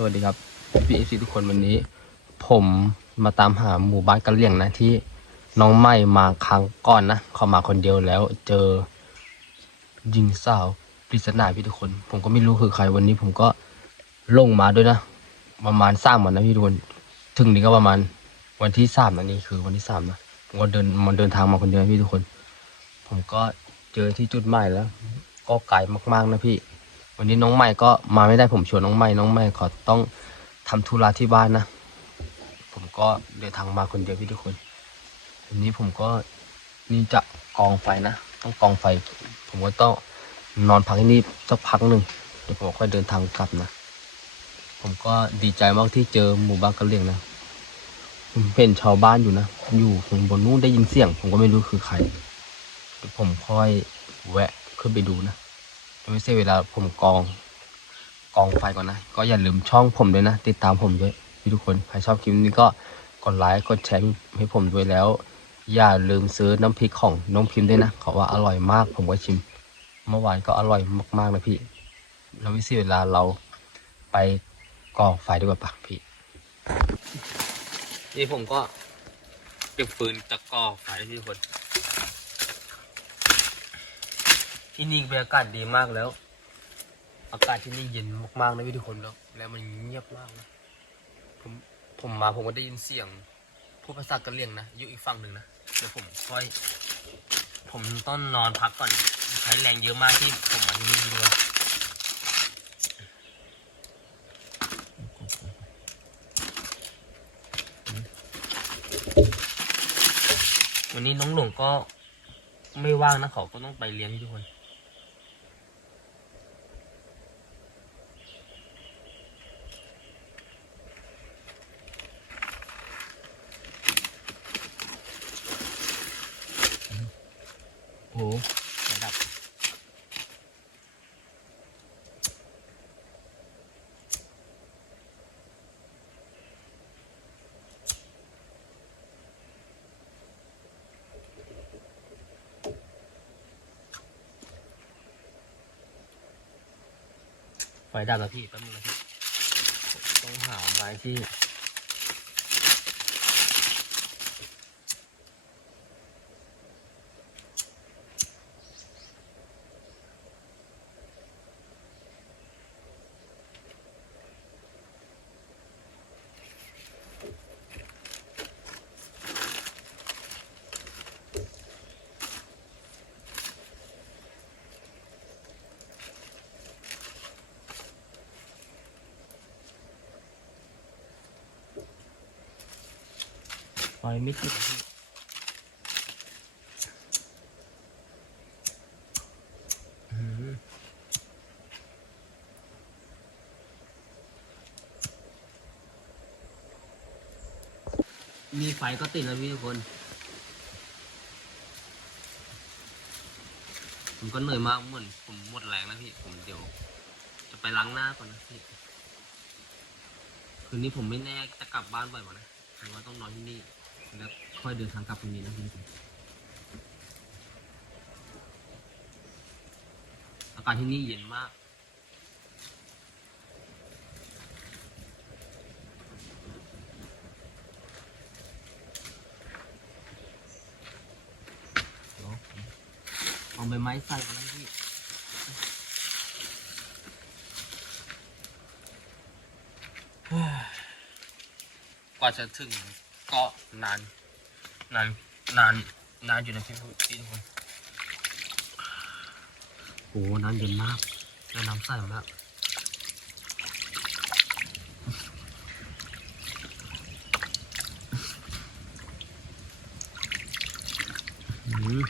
สวัสดีครับพี่เอฟซีทุกคนวันนี้ ผมมาตามหาหมู่บ้านกะเหลี่ยงนะที่น้องไม่มาครั้งก่อนนะเขามาคนเดียวแล้วเจอยิงสาวปริศนาพี่ทุกคน ผมก็ไม่รู้คือใครวันนี้ ผมก็ลงมาด้วยนะ ประมาณสามวันนะพี่ทุกคนถึงนี้ก็ประมาณวันที่สามนะนี่คือวันที่สามนะผมก็เดินมันเดินทางมาคนเดียวพี่ทุกคน ผมก็เจอที่จุดหมายแล้ว ก็ไกลมากๆนะพี่ วันนี้น้องใหม่ก็มาไม่ได้ผมชวนน้องใหม่น้องใหม่ขอต้องทำธุระที่บ้านนะ ผมก็เดินทางมาคนเดียวพี่ทุกคนวันนี้ผมก็นี่จะกองไฟนะ ต้องกองไฟ ผมก็ต้องนอนพักที่นี่สักพักหนึ่งเดี๋ยวผมค่อยเดินทางกลับนะ ผมก็ดีใจมากที่เจอหมู่บ้านกะเหรี่ยงนะผมเห็นชาวบ้านอยู่นะ อยู่ข้างบนนู้นได้ยินเสียง ผมก็ไม่รู้คือใครเดี๋ยวผมค่อยแวะขึ้นไปดูนะ ไม่ใช่เวลาผมกองกองไฟก่อนนะ ก็อย่าลืมช่องผมด้วยนะ ติดตามผมด้วยทุกคนใครชอบคลิปนี้ก็กดไลค์กดแชร์ให้ผมด้วยแล้ว อย่าลืมซื้อน้ำพริกของน้องพิมพ์ด้วยนะเขาว่าอร่อยมากผมก็ชิม เมื่อวานก็อร่อยมากๆนะพี่เราไม่เสียเวลาเราไปกองไฟดีกว่าปะพี่นี่ผมก็เก็บฟืนจะกอไฟพี่ทุกคน ที่นี่บรรยากาศดีมากแล้ว อากาศที่นี่เย็นมากๆนะพี่ทุกคนแล้ว แล้วมันเงียบมากนะผมผมมาผมก็ได้ยินเสียงพูดภาษากะเหรี่ยงนะอยู่อีกฝั่งหนึ่งนะเดี๋ยวผมค่อย ผมต้องนอนพักก่อนใช้แรงเยอะมากที่ผมมาที่นี่ด้วยวันนี้น้องหลงก็ไม่ว่างนะเขาก็ต้องไปเรียนทุกคน โอ้โหระดับ ไฟดับแล้วพี่แป๊บนึงนะพี่ต้องหาไม้ที่ ไฟไม่ติดมมีไฟก็ติดแล้วพี่ทุกคน ผมก็เหนื่อยมากเหมือนผมหมดแรงแล้วพี่ ผมเดี๋ยว จะไปล้างหน้าก่อนนะพี่คืนนี้ผมไม่แน่จะกลับบ้านบ่อยกว่านะหรือว่าต้องนอนที่นี่ แล้วค่อยเดินทางกลับพรุ่งนี้นะพี่ทุกคนอากาศที่นี่เย็นมากเอาใบไม้ใส่กันนะพี่กว่าจะถึง ก็นาน นาน นาน นานอยู่นะพี่ผู้พี่คนโหน้ำเย็นมากแล้วน้ำใสมากอืม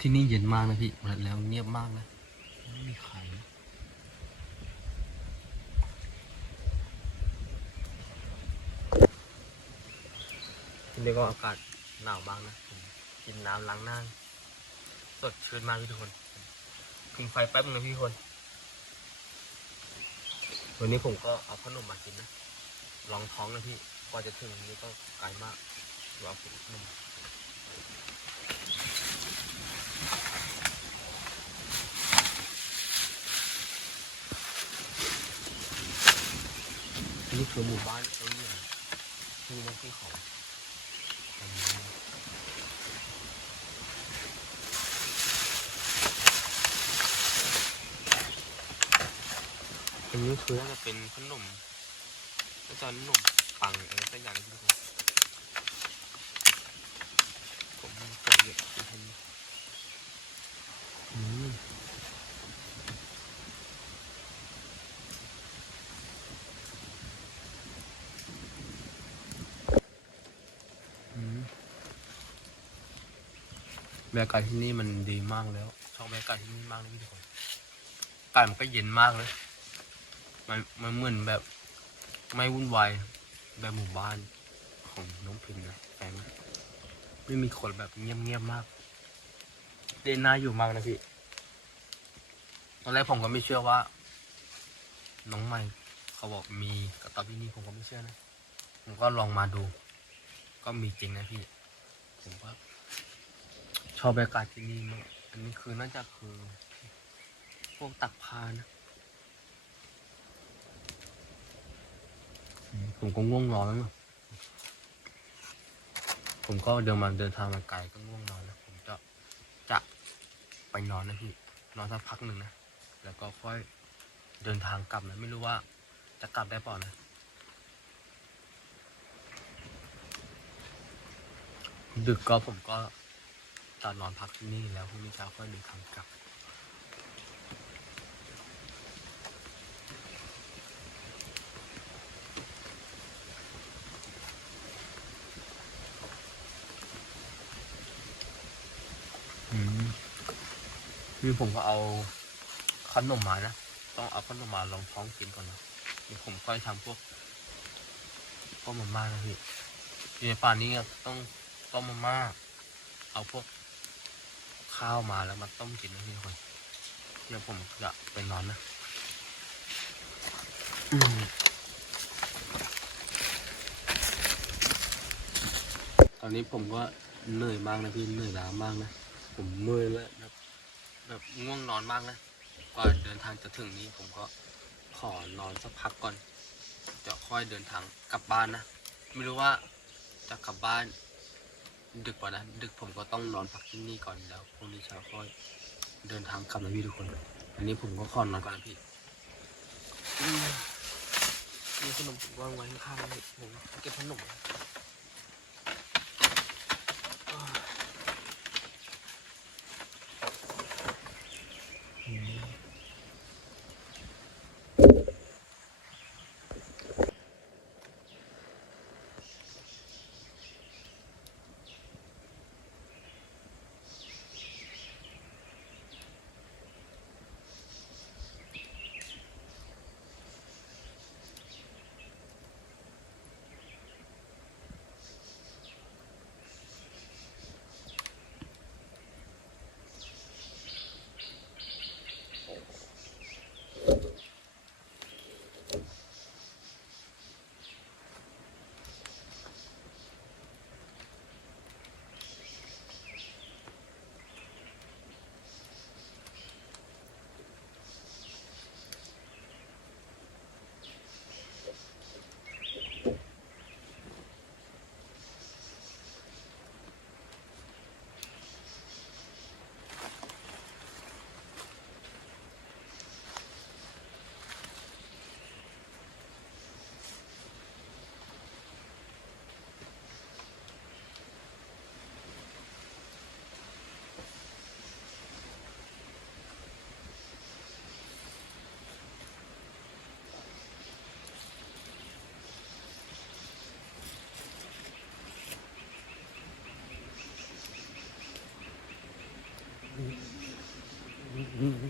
ที่นี่เย็นมากนะพี่แล้วเงียบมากนะ ก็อากาศหนาวมากนะกินน้ำล้างหน้าสดชื่นมากพี่ทุกคนกินไฟแป๊บนึงนะพี่คนวันนี้ผมก็เอาขนมมากินนะลองท้องนะพี่กว่าจะถึงนี้ก็ไกลมากเราเอาขนมนี่คือหมู่บ้านเอเลี่ยนที่มันที่ของ อันนี้คือน่าจะเป็นขนมน่าจะขนมปังอะไรสักอย่างที่ทุกคนผมจะเรียกเป็นขนมอืมอืมบรรยากาศที่นี่มันดีมากแล้วชอบบรรยากาศที่นี่มากเลยพี่ทุกคนอากาศมันก็เย็นมากเลย มันมันเหมือนแบบไม่วุ่นวายแบบหมู่บ้านของน้องพิมพ์นะแฟนไม่มีคนแบบเงียบๆมากเด่นน่าอยู่มากนะพี่ตอนแรกผมก็ไม่เชื่อว่า น้องใหม่เขาบอกมีกระต๊อบที่นี่ผมก็ไม่เชื่อนะผมก็ลองมาดู ก็มีจริงนะพี่ ผมว่าชอบบรรยากาศที่นี่มากอันนี้คือน่าจะคือ พวกตักผ้านะอืม ผมก็ง่วงนอนแล้วนะผมก็เดินมาเดินทางมาไกลก็ง่วงนอนแล้ว ผมจะจะไปนอนนะพี่ นอนสักพักหนึ่งนะ แล้วก็ค่อยเดินทางกลับนะ ไม่รู้ว่าจะกลับได้เปล่านะ ดึกก็ผมก็ตอนนอนพักที่นี่แล้วพรุ่งนี้เช้าค่อยเดินทางกลับ นี่ผมก็เอาขนมมานะ ต้องเอาขนมมาลองท้องกินก่อนนะเดี๋ยวผมค่อยทำพวกพวกมาม่านะพี่อยู่ในป่านนี้ต้องต้มมาม่าเอาพวกข้าวมาแล้วมาต้มกินนะพี่คนเดี๋ยวผมจะไปนอนนะอืมตอนนี้ผมก็เหนื่อยมากนะพี่เหนื่อยล้ามากนะ ผมเมื่อยแล้วแบบ แบบง่วงนอนมากนะก่อนเดินทางจะถึงนี้ผมก็ขอนอนสักพักก่อน จะค่อยเดินทางกลับบ้านนะ ไม่รู้ว่าจะกลับบ้าน ดึกกว่านะดึกผมก็ต้องนอนพักที่นี่ก่อนแล้วพรุ่งนี้เช้าค่อยเดินทางกลับนะพี่ทุกคน อันนี้ผมก็ขอนอนก่อนนะพี่มีขนมวางไว้ข้างๆผมเก็บขนม Mm-hmm.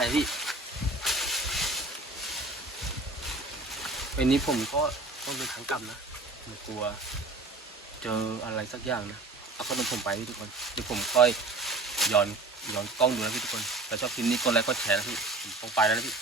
หลงผมหายพี่วันนี้ผมก็ต้องเป็นทางกลับนะผมกลัว เจออะไรสักอย่างนะเอาขนมผมไปพี่ทุกคนเดี๋ยวผมค่อยย้อนย้อนกล้องดูนะพี่ทุกคนถ้าชอบคลิปนี้กดไลค์กดแชร์นะพี่ผมต้องไปแล้วนะพี่